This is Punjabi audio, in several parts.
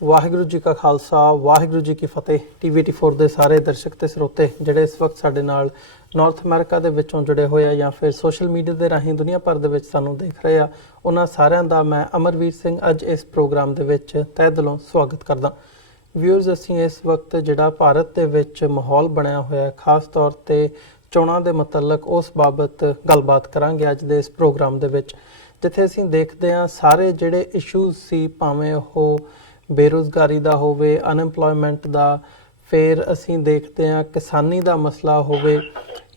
ਵਾਹਿਗੁਰੂ ਜੀ ਕਾ ਖਾਲਸਾ ਵਾਹਿਗੁਰੂ ਜੀ ਕੀ ਫਤਿਹ। TV84 ਦੇ ਸਾਰੇ ਦਰਸ਼ਕ ਤੇ ਸਰੋਤੇ ਜਿਹੜੇ ਇਸ ਵਕਤ ਸਾਡੇ ਨਾਲ ਨਾਰਥ ਅਮਰੀਕਾ ਦੇ ਵਿੱਚੋਂ ਜੁੜੇ ਹੋਏ ਆ ਜਾਂ ਫਿਰ ਸੋਸ਼ਲ ਮੀਡੀਆ ਦੇ ਰਾਹੀਂ ਦੁਨੀਆ ਭਰ ਦੇ ਵਿੱਚ ਸਾਨੂੰ ਦੇਖ ਰਹੇ ਆ, ਉਹਨਾਂ ਸਾਰਿਆਂ ਦਾ ਮੈਂ ਅਮਰਵੀਰ ਸਿੰਘ ਅੱਜ ਇਸ ਪ੍ਰੋਗਰਾਮ ਦੇ ਵਿੱਚ ਤਹਿ ਦਿਲੋਂ ਸਵਾਗਤ ਕਰਦਾ। ਵਿਊਅਰਸ, ਅਸੀਂ ਇਸ ਵਕਤ ਜਿਹੜਾ ਭਾਰਤ ਦੇ ਵਿੱਚ ਮਾਹੌਲ ਬਣਿਆ ਹੋਇਆ ਖਾਸ ਤੌਰ ਤੇ ਚੋਣਾਂ ਦੇ ਮੁਤਲਕ ਉਸ ਬਾਬਤ ਗੱਲਬਾਤ ਕਰਾਂਗੇ ਅੱਜ ਦੇ ਇਸ ਪ੍ਰੋਗਰਾਮ ਦੇ ਵਿੱਚ, ਜਿੱਥੇ ਅਸੀਂ ਦੇਖਦੇ ਹਾਂ ਸਾਰੇ ਜਿਹੜੇ ਇਸ਼ੂਜ਼ ਸੀ, ਭਾਵੇਂ ਉਹ ਬੇਰੁਜ਼ਗਾਰੀ ਦਾ ਹੋਵੇ, ਅਨਐਮਪਲੋਇਮੈਂਟ ਦਾ, ਫਿਰ ਅਸੀਂ ਦੇਖਦੇ ਹਾਂ ਕਿਸਾਨੀ ਦਾ ਮਸਲਾ ਹੋਵੇ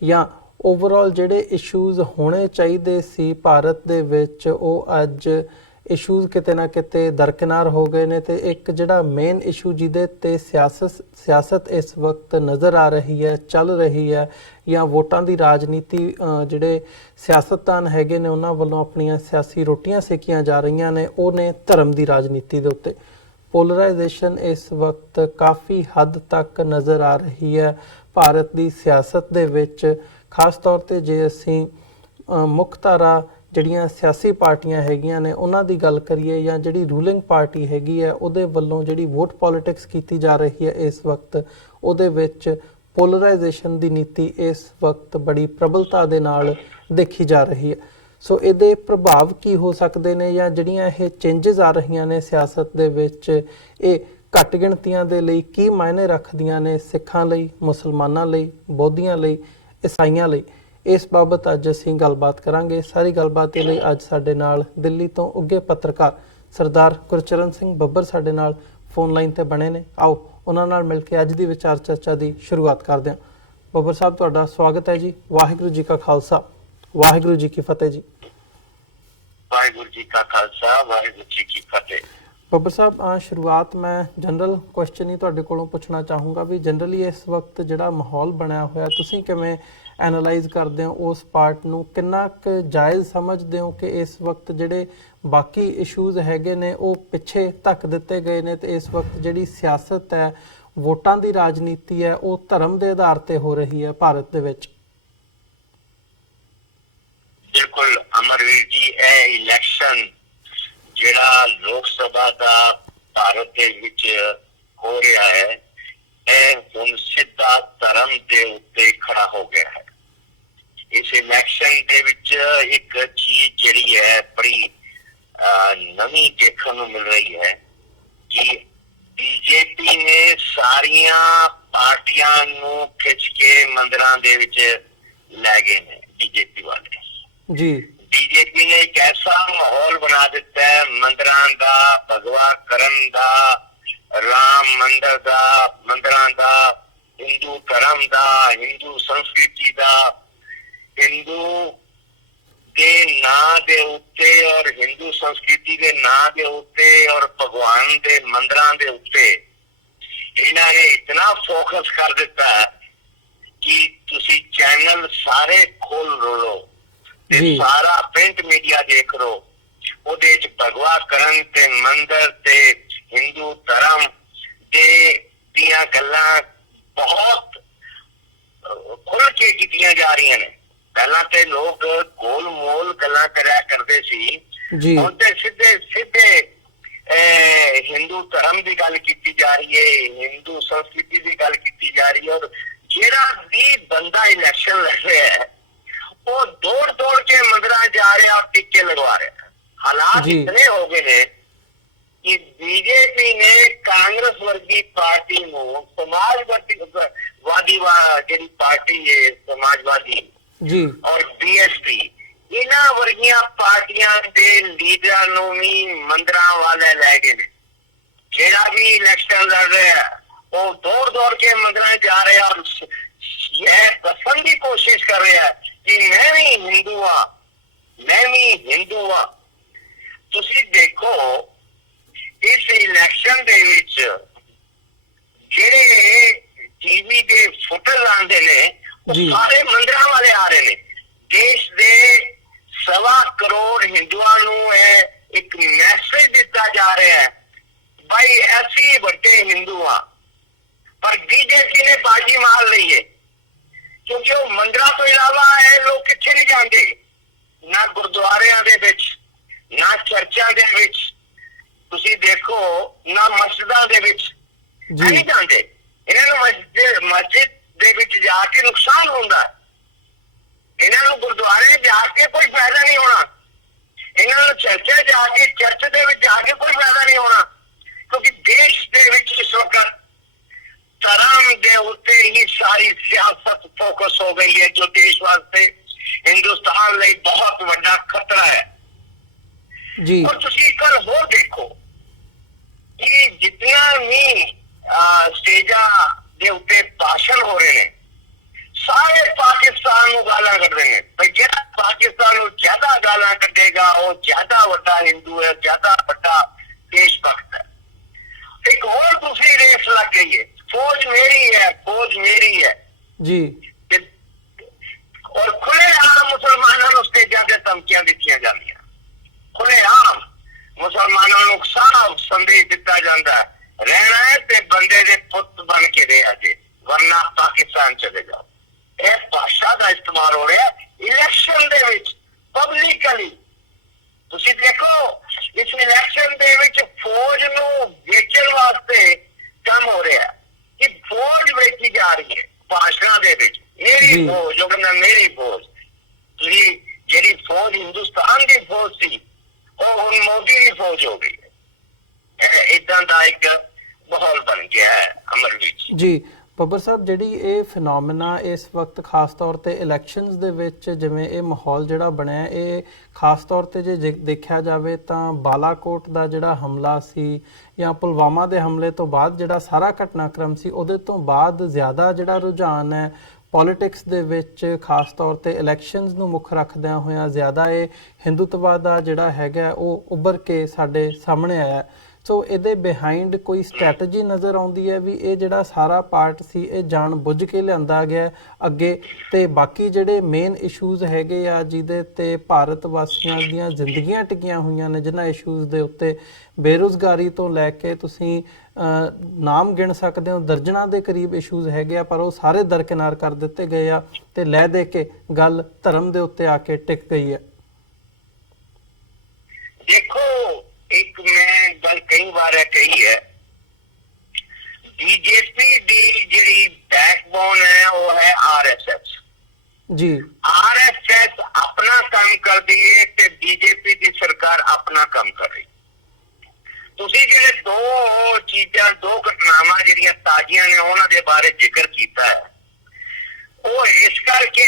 ਜਾਂ ਓਵਰਆਲ ਜਿਹੜੇ ਇਸ਼ੂਜ਼ ਹੋਣੇ ਚਾਹੀਦੇ ਸੀ ਭਾਰਤ ਦੇ ਵਿੱਚ, ਉਹ ਅੱਜ ਇਸ਼ੂਜ਼ ਕਿਤੇ ਨਾ ਕਿਤੇ ਦਰਕਿਨਾਰ ਹੋ ਗਏ ਨੇ। ਤੇ ਇੱਕ ਜਿਹੜਾ ਮੇਨ ਇਸ਼ੂ ਜਿਹਦੇ ਤੇ ਸਿਆਸਤ ਇਸ ਵਕਤ ਨਜ਼ਰ ਆ ਰਹੀ ਹੈ, ਚੱਲ ਰਹੀ ਹੈ, ਜਾਂ ਵੋਟਾਂ ਦੀ ਰਾਜਨੀਤੀ ਜਿਹੜੇ ਸਿਆਸਤਦਾਨ ਹੈਗੇ ਨੇ ਉਹਨਾਂ ਵੱਲੋਂ ਆਪਣੀਆਂ ਸਿਆਸੀ ਰੋਟੀਆਂ ਸੇਕੀਆਂ ਜਾ ਰਹੀਆਂ ਨੇ, ਉਹ ਨੇ ਧਰਮ ਦੀ ਰਾਜਨੀਤੀ ਦੇ ਉੱਤੇ। ਪੋਲਰਾਈਜੇਸ਼ਨ ਇਸ ਵਕਤ ਕਾਫੀ ਹੱਦ ਤੱਕ ਨਜ਼ਰ ਆ ਰਹੀ ਹੈ ਭਾਰਤ ਦੀ ਸਿਆਸਤ ਦੇ ਵਿੱਚ, ਖਾਸ ਤੌਰ ਤੇ ਜੇ ਅਸੀਂ ਮੁੱਖ ਧਾਰਾ ਜਿਹੜੀਆਂ ਸਿਆਸੀ ਪਾਰਟੀਆਂ ਹੈਗੀਆਂ ਨੇ ਉਹਨਾਂ ਦੀ ਗੱਲ ਕਰੀਏ, ਜਾਂ ਜਿਹੜੀ ਰੂਲਿੰਗ ਪਾਰਟੀ ਹੈਗੀ ਹੈ ਉਹਦੇ ਵੱਲੋਂ ਜਿਹੜੀ ਵੋਟ ਪੋਲਿਟਿਕਸ ਕੀਤੀ ਜਾ ਰਹੀ ਹੈ ਇਸ ਵਕਤ, ਉਹਦੇ ਵਿੱਚ ਪੋਲਰਾਈਜੇਸ਼ਨ ਦੀ ਨੀਤੀ ਇਸ ਵਕਤ ਬੜੀ ਪ੍ਰਬਲਤਾ ਦੇ ਨਾਲ ਦੇਖੀ ਜਾ ਰਹੀ ਹੈ। ਸੋ ਇਹਦੇ ਪ੍ਰਭਾਵ ਕੀ ਹੋ ਸਕਦੇ ਨੇ, ਜਾਂ ਜਿਹੜੀਆਂ ਇਹ ਚੇਂਜਸ ਆ ਰਹੀਆਂ ਨੇ ਸਿਆਸਤ ਦੇ ਵਿੱਚ, ਇਹ ਘੱਟ ਗਿਣਤੀਆਂ ਦੇ ਲਈ ਕੀ ਮਾਇਨੇ ਰੱਖਦੀਆਂ ਨੇ, ਸਿੱਖਾਂ ਲਈ, ਮੁਸਲਮਾਨਾਂ ਲਈ, ਬੋਧੀਆਂ ਲਈ, ਈਸਾਈਆਂ ਲਈ? ਇਸ ਬਾਬਤ ਅੱਜ ਅਸੀਂ ਗੱਲਬਾਤ ਕਰਾਂਗੇ। ਸਾਰੀ ਗੱਲਬਾਤ ਦੇ ਲਈ ਅੱਜ ਸਾਡੇ ਨਾਲ ਦਿੱਲੀ ਤੋਂ ਉੱਘੇ ਪੱਤਰਕਾਰ ਸਰਦਾਰ ਗੁਰਚਰਨ ਸਿੰਘ ਬੱਬਰ ਸਾਡੇ ਨਾਲ ਫੋਨ ਲਾਈਨ ਤੇ ਬਣੇ ਨੇ। ਆਓ ਉਹਨਾਂ ਨਾਲ ਮਿਲ ਕੇ ਅੱਜ ਦੀ ਵਿਚਾਰ ਚਰਚਾ ਦੀ ਸ਼ੁਰੂਆਤ ਕਰਦੇ ਹਾਂ। ਬੱਬਰ ਸਾਹਿਬ, ਤੁਹਾਡਾ ਸਵਾਗਤ ਹੈ ਜੀ। ਵਾਹਿਗੁਰੂ ਜੀ ਕਾ ਖਾਲਸਾ ਵਾਹਿਗੁਰੂ ਜੀ ਕੀ ਫਤਿਹ ਜੀ। ਵਾਹਿਗੁਰੂ ਜੀ ਕਾ ਖਾਲਸਾ ਵਾਹਿਗੁਰੂ ਜੀ ਕੀ ਫਤਿਹ। ਬੱਬਰ ਸਾਹਿਬ, ਸ਼ੁਰੂਆਤ ਮੈਂ ਜਨਰਲ ਕੁਐਸਚਨ ਹੀ ਤੁਹਾਡੇ ਕੋਲੋਂ ਪੁੱਛਣਾ ਚਾਹੂੰਗਾ ਵੀ ਜਨਰਲੀ ਇਸ ਵਕਤ ਜਿਹੜਾ ਮਾਹੌਲ ਬਣਿਆ ਹੋਇਆ, ਤੁਸੀਂ ਕਿਵੇਂ ਐਨਾਲਾਈਜ਼ ਕਰਦੇ ਹੋ ਉਸ ਪਾਰਟ ਨੂੰ? ਕਿੰਨਾ ਕੁ ਜਾਇਜ਼ ਸਮਝਦੇ ਹੋ ਕਿ ਇਸ ਵਕਤ ਜਿਹੜੇ ਬਾਕੀ ਇਸ਼ੂਜ਼ ਹੈਗੇ ਨੇ ਉਹ ਪਿੱਛੇ ਧੱਕ ਦਿੱਤੇ ਗਏ ਨੇ ਤੇ ਇਸ ਵਕਤ ਜਿਹੜੀ ਸਿਆਸਤ ਹੈ, ਵੋਟਾਂ ਦੀ ਰਾਜਨੀਤੀ ਹੈ, ਉਹ ਧਰਮ ਦੇ ਆਧਾਰ ਤੇ ਹੋ ਰਹੀ ਹੈ ਭਾਰਤ ਦੇ ਵਿੱਚ? ਬਿਲਕੁਲ ਅਮਰਵੀਰ ਜੀ, ਇਹ ਇਲੈਕਸ਼ਨ ਜਿਹੜਾ ਲੋਕ ਸਭਾ ਦਾ ਭਾਰਤ ਦੇ ਵਿੱਚ ਹੋ ਰਿਹਾ ਹੈ, ਇਹ ਹੁਣ ਸਿੱਧਾ ਧਰਮ ਦੇ ਉੱਤੇ ਖੜਾ ਹੋ ਗਿਆ ਹੈ। ਇਸ ਇਲੈਕਸ਼ਨ ਦੇ ਵਿੱਚ ਇੱਕ ਚੀਜ਼ ਜਿਹੜੀ ਹੈ ਬੜੀ ਨਵੀਂ ਦੇਖਣ ਨੂੰ ਮਿਲ ਰਹੀ ਹੈ ਕਿ ਬੀਜੇਪੀ ਨੇ ਸਾਰੀਆਂ ਪਾਰਟੀਆਂ ਨੂੰ ਖਿੱਚ ਕੇ ਮੰਦਿਰਾਂ ਦੇ ਵਿੱਚ ਲੈ ਗਏ ਨੇ। ਬੀਜੇਪੀ ਵਾਲੇ ਜੀ, ਬੀਜੇਪੀ ਨੇ ਇੱਕ ਐਸਾ ਮਾਹੌਲ ਬਣਾ ਦਿੱਤਾ ਹੈ ਮੰਦਿਰਾਂ ਦਾ ਭਗਵਾ ਕਰਨ ਦਾ, ਰਾਮ ਮੰਦਿਰ ਦਾ, ਮੰਦਿਰਾਂ ਦਾ, ਹਿੰਦੂ ਧਰਮ ਦਾ, ਹਿੰਦੂ ਸੰਸਕ੍ਰਿਤੀ ਦਾ, ਹਿੰਦੂ ਦੇ ਨਾਂ ਦੇ ਉੱਤੇ ਔਰ ਹਿੰਦੂ ਸੰਸਕ੍ਰਿਤੀ ਦੇ ਨਾਂ ਦੇ ਉੱਤੇ ਔਰ ਭਗਵਾਨ ਦੇ ਮੰਦਿਰਾਂ ਦੇ ਉੱਤੇ ਇਹਨਾਂ ਨੇ ਇਤਨਾ ਫੋਕਸ ਕਰ ਦਿੱਤਾ ਹੈ ਕਿ ਤੁਸੀਂ ਚੈਨਲ ਸਾਰੇ ਖੋਲ ਲੋ ਤੇ ਸਾਰਾ ਪ੍ਰਿੰਟ ਮੀਡੀਆ ਦੇਖ ਲੋ, ਉਹਦੇ ਚ ਭਗਵਾ ਕਰਨ ਤੇ ਮੰਦਿਰ ਤੇ ਹਿੰਦੂ ਧਰਮ ਦੇ ਦੀਆਂ ਗੱਲਾਂ ਬਹੁਤ ਖੁੱਲ ਕੇ ਕੀਤੀਆਂ ਜਾ ਰਹੀਆਂ ਨੇ। ਪਹਿਲਾਂ ਤੇ ਲੋਕ ਗੋਲ ਮੋਲ ਗੱਲਾਂ ਕਰਿਆ ਕਰਦੇ ਸੀ, ਹੁਣ ਤੇ ਸਿੱਧੇ ਹਿੰਦੂ ਧਰਮ ਦੀ ਗੱਲ ਕੀਤੀ ਜਾ ਰਹੀ ਹੈ, ਹਿੰਦੂ ਸੰਸਕ੍ਰਿਤੀ ਦੀ ਗੱਲ ਕੀਤੀ ਜਾ ਰਹੀ ਹੈ। ਔਰ ਜਿਹੜਾ ਵੀ ਬੰਦਾ ਇਲੈਕਸ਼ਨ ਲੜ ਰਿਹਾ ਹੈ ਉਹ ਦੌੜ ਕੇ ਮੰਦਿਰਾਂ ਜਾ ਰਿਹਾ ਔਰ ਟਿੱਕੇ ਲਗਵਾ ਰਿਹਾ। ਹਾਲਾਤ ਇਤਨੇ ਹੋ ਗਏ ਨੇ ਕਿ ਬੀਜੇਪੀ ਨੇ ਕਾਂਗਰਸ ਵਰਗੀ ਪਾਰਟੀ ਨੂੰ, ਸਮਾਜਵਾਦੀ ਜਿਹੜੀ ਪਾਰਟੀ ਹੈ ਸਮਾਜਵਾਦੀ ਜੀ, ਔਰ BSP, ਇਹਨਾਂ ਵਰਗੀਆਂ ਪਾਰਟੀਆਂ ਦੇ ਲੀਡਰਾਂ ਨੂੰ ਵੀ ਮੰਦਿਰਾਂ ਵਾਲੇ ਲੈ ਗਏ ਨੇ। ਜਿਹੜਾ ਵੀ ਇਲੈਕਸ਼ਨ ਲੜ ਰਿਹਾ ਉਹ ਦੌੜ ਕੇ ਮੰਦਿਰਾਂ ਜਾ ਰਿਹਾ ਔਰ ਇਹ ਦੱਸਣ ਦੀ ਕੋਸ਼ਿਸ਼ ਕਰ ਰਿਹਾ ਕਿ ਮੈਂ ਵੀ ਹਿੰਦੂ ਹਾਂ, ਮੈਂ ਵੀ ਹਿੰਦੂ ਹਾਂ। ਤੁਸੀਂ ਦੇਖੋ ਇਸ ਇਲੈਕਸ਼ਨ ਦੇ ਵਿੱਚ ਜਿਹੜੇ TV ਦੇ ਫੁਟੇਜ ਆਉਂਦੇ ਨੇ ਉਹ ਸਾਰੇ ਮੰਦਿਰਾਂ ਵਾਲੇ ਆ ਰਹੇ ਨੇ। ਦੇਸ਼ ਦੇ 1.25 ਕਰੋੜ ਹਿੰਦੂਆਂ ਨੂੰ ਇਹ ਇੱਕ ਮੈਸੇਜ ਦਿੱਤਾ ਜਾ ਰਿਹਾ ਹੈ, ਭਾਈ ਅਸੀਂ ਵੱਡੇ ਹਿੰਦੂ ਹਾਂ। ਪਰ BJP ਨੇ ਬਾਜੀ ਮਾਰ ਲਈ ਹੈ ਕਿਉਂਕਿ ਉਹ ਮੰਦਿਰਾਂ ਤੋਂ ਇਲਾਵਾ ਇਹ ਲੋਕ ਕਿੱਥੇ ਨਹੀਂ ਜਾਂਦੇ, ਨਾ ਗੁਰਦੁਆਰਿਆਂ ਦੇ ਵਿੱਚ, ਨਾ ਚਰਚਾਂ ਦੇ ਵਿੱਚ। ਤੁਸੀਂ ਦੇਖੋ ਨਾ ਮਸਜਿਦਾਂ ਦੇ ਵਿੱਚ ਨਹੀਂ ਜਾਂਦੇ। ਇਹਨਾਂ ਨੂੰ ਮਸਜਿਦ ਦੇ ਵਿੱਚ ਜਾ ਕੇ ਨੁਕਸਾਨ ਹੁੰਦਾ, ਇਹਨਾਂ ਨੂੰ ਗੁਰਦੁਆਰੇ ਜਾ ਕੇ ਕੋਈ ਫਾਇਦਾ ਨਹੀਂ ਹੋਣਾ, ਇਹਨਾਂ ਨੂੰ ਚਰਚ ਜਾ ਕੇ ਦੇ ਵਿੱਚ ਜਾ ਕੇ ਕੋਈ ਫਾਇਦਾ ਨਹੀਂ ਹੋਣਾ, ਕਿਉਂਕਿ ਦੇਸ਼ ਦੇ ਵਿੱਚ ਇਸ ਵਕਤ ਧਰਮ ਦੇ ਉੱਤੇ ਹੀ ਸਾਰੀ ਸਿਆਸਤ ਫੋਕਸ ਹੋ ਗਈ ਹੈ, ਜੋ ਦੇਸ਼ ਵਾਸਤੇ ਹਿੰਦੁਸਤਾਨ ਲਈ ਬਹੁਤ ਵੱਡਾ ਖਤਰਾ ਹੈ ਜੀ। ਔਰ ਤੁਸੀਂ ਇੱਕ ਗੱਲ ਹੋਰ ਦੇਖੋ ਕਿ ਜਿਤਨਾ ਵੀ ਸਟੇਜਾਂ ਦੇ ਉੱਤੇ ਭਾਸ਼ਣ ਹੋ ਰਹੇ ਨੇ, ਸਾਰੇ ਪਾਕਿਸਤਾਨ ਨੂੰ ਗਾਲਾਂ ਕੱਢਦੇ ਨੇ। ਪਰ ਜਿਹੜਾ ਪਾਕਿਸਤਾਨ ਨੂੰ ਜ਼ਿਆਦਾ ਗਾਲਾਂ ਕੱਢੇਗਾ ਉਹ ਜ਼ਿਆਦਾ ਵੱਡਾ ਹਿੰਦੂ ਹੈ, ਜ਼ਿਆਦਾ ਵੱਡਾ ਦੇਸ਼ ਭਗਤ ਹੈ। ਇੱਕ ਹੋਰ ਦੂਸਰੀ ਰੇਸ ਲੱਗ ਗਈ ਹੈ, ਫੌਜ ਮੇਰੀ ਹੈ, ਫੌਜ ਮੇਰੀ ਹੈ ਜੀ। ਔਰ ਖੁੱਲ੍ਹੇਆਮ ਮੁਸਲਮਾਨਾਂ ਨੂੰ ਸਟੇਜਾਂ ਤੇ ਧਮਕੀਆਂ ਦਿੱਤੀਆਂ ਜਾਂਦੀਆਂ, ਖੁੱਲ੍ਹੇਆਮ ਮੁਸਲਮਾਨਾਂ ਨੂੰ ਸਾਫ਼ ਸੰਦੇਸ਼ ਦਿੱਤਾ ਜਾਂਦਾ ਹੈ, ਰਹਿਣਾ ਹੈ ਤੇ ਬੰਦੇ ਦੇ ਪੁੱਤ ਬਣ ਕੇ ਰਹਿ ਜੇ, ਵਰਨਾ ਪਾਕਿਸਤਾਨ ਚਲੇ ਜਾਓ। ਇਹ ਭਾਸ਼ਾ ਦਾ ਇਸਤੇਮਾਲ ਹੋ ਰਿਹਾ ਇਲੈਕਸ਼ਨ ਦੇ ਵਿੱਚ ਪਬਲਿਕਲੀ। ਤੁਸੀਂ ਦੇਖੋ ਇਸ ਇਲੈਕਸ਼ਨ ਦੇ ਵਿੱਚ ਫੌਜ ਨੂੰ ਵੇਚਣ ਵਾਸਤੇ ਕੰਮ ਹੋ ਰਿਹਾ ਕਿ ਫੌਜ ਵੇਚੀ ਜਾ ਰਹੀ ਹੈ ਭਾਸ਼ਣਾਂ ਦੇ ਵਿੱਚ। ਮੇਰੀ ਫੌਜ, ਜੋ ਕਹਿੰਦਾ ਮੇਰੀ ਫੌਜ, ਤੁਸੀਂ ਜਿਹੜੀ ਫੌਜ ਹਿੰਦੁਸਤਾਨ ਦੀ ਫੌਜ ਸੀ ਉਹ ਹੁਣ ਮੋਦੀ ਦੀ ਫੌਜ ਹੋ ਗਈ ਹੈ। ਇਦਾਂ ਦਾ ਇੱਕ ਮਾਹੌਲ ਬਣ ਗਿਆ ਹੈ ਅਮਰਵੀਰ ਜੀ। ਬੱਬਰ ਸਾਹਿਬ, ਜਿਹੜੀ ਇਹ ਫਿਨੋਮੀਨਾ ਇਸ ਵਕਤ ਖਾਸ ਤੌਰ ਤੇ ਇਲੈਕਸ਼ਨਸ ਦੇ ਵਿੱਚ ਜਿਵੇਂ ਇਹ ਮਾਹੌਲ ਜਿਹੜਾ ਬਣਿਆ, ਇਹ ਖਾਸ ਤੌਰ ਤੇ ਜੇ ਦੇਖਿਆ ਜਾਵੇ ਤਾਂ ਬਾਲਾਕੋਟ ਦਾ ਜਿਹੜਾ ਹਮਲਾ ਸੀ ਜਾਂ ਪੁਲਵਾਮਾ ਦੇ ਹਮਲੇ ਤੋਂ ਬਾਅਦ ਜਿਹੜਾ ਸਾਰਾ ਘਟਨਾਕ੍ਰਮ ਸੀ, ਉਹਦੇ ਤੋਂ ਬਾਅਦ ਜ਼ਿਆਦਾ ਜਿਹੜਾ ਰੁਝਾਨ ਹੈ ਪੋਲਿਟਿਕਸ ਦੇ ਵਿੱਚ ਖਾਸ ਤੌਰ ਤੇ ਇਲੈਕਸ਼ਨਸ ਨੂੰ ਮੁੱਖ ਰੱਖਦਿਆਂ ਹੋਇਆਂ ਜ਼ਿਆਦਾ ਇਹ ਹਿੰਦੂਤਵਾ ਦਾ ਜਿਹੜਾ ਹੈਗਾ ਉਹ ਉੱਭਰ ਕੇ ਸਾਡੇ ਸਾਹਮਣੇ ਆਇਆ। ਸੋ ਇਹਦੇ ਬਿਹਾਈਂਡ ਕੋਈ ਸਟ੍ਰੈਟਜੀ ਨਜ਼ਰ ਆਉਂਦੀ ਹੈ ਵੀ ਇਹ ਜਿਹੜਾ ਸਾਰਾ ਪਾਰਟ ਸੀ ਇਹ ਜਾਣ ਬੁੱਝ ਕੇ ਲਿਆਂਦਾ ਗਿਆ ਅੱਗੇ, ਤੇ ਬਾਕੀ ਜਿਹੜੇ ਮੇਨ ਇਸ਼ੂਜ਼ ਹੈਗੇ ਆ ਜਿਹਦੇ ਤੇ ਭਾਰਤ ਵਾਸੀਆਂ ਦੀਆਂ ਜ਼ਿੰਦਗੀਆਂ ਟਿਕੀਆਂ ਹੋਈਆਂ ਨੇ, ਜਿਨ੍ਹਾਂ ਇਸ਼ੂਜ਼ ਦੇ ਉੱਤੇ ਬੇਰੁਜ਼ਗਾਰੀ ਤੋਂ ਲੈ ਕੇ ਤੁਸੀਂ ਨਾਮ ਗਿਣ ਸਕਦੇ ਹੋ, ਦਰਜਨਾਂ ਦੇ ਕਰੀਬ ਇਸ਼ੂਜ਼ ਹੈਗੇ ਆ, ਪਰ ਉਹ ਸਾਰੇ ਦਰਕਿਨਾਰ ਕਰ ਦਿੱਤੇ ਗਏ ਆ ਤੇ ਲੈ ਦੇ ਕੇ ਗੱਲ ਧਰਮ ਦੇ ਉੱਤੇ ਆ ਕੇ ਟਿਕ ਗਈ ਹੈ। ਦੇਖੋ, ਇੱਕ ਮੈਂ ਗੱਲ ਕਈ ਵਾਰ ਕਹੀ ਹੈ, ਬੀਜੇਪੀ ਦੀ ਜਿਹੜੀ ਬੈਕਬੋਨ ਹੈ ਉਹ ਹੈ ਆਰਐਸਐਸ ਜੀ। ਆਰਐਸਐਸ ਆਪਣਾ ਕੰਮ ਕਰਦੀ ਹੈ ਤੇ ਬੀਜੇਪੀ ਦੀ ਸਰਕਾਰ ਆਪਣਾ ਕੰਮ ਕਰ ਰਹੀ। ਤੁਸੀਂ ਜਿਹੜੇ ਦੋ ਚੀਜ਼ਾਂ, ਦੋ ਘਟਨਾਵਾਂ ਜਿਹੜੀਆਂ ਤਾਜ਼ੀਆਂ ਨੇ ਉਹਨਾਂ ਦੇ ਬਾਰੇ ਜ਼ਿਕਰ ਕੀਤਾ ਹੈ, ਉਹ ਇਸ ਕਰਕੇ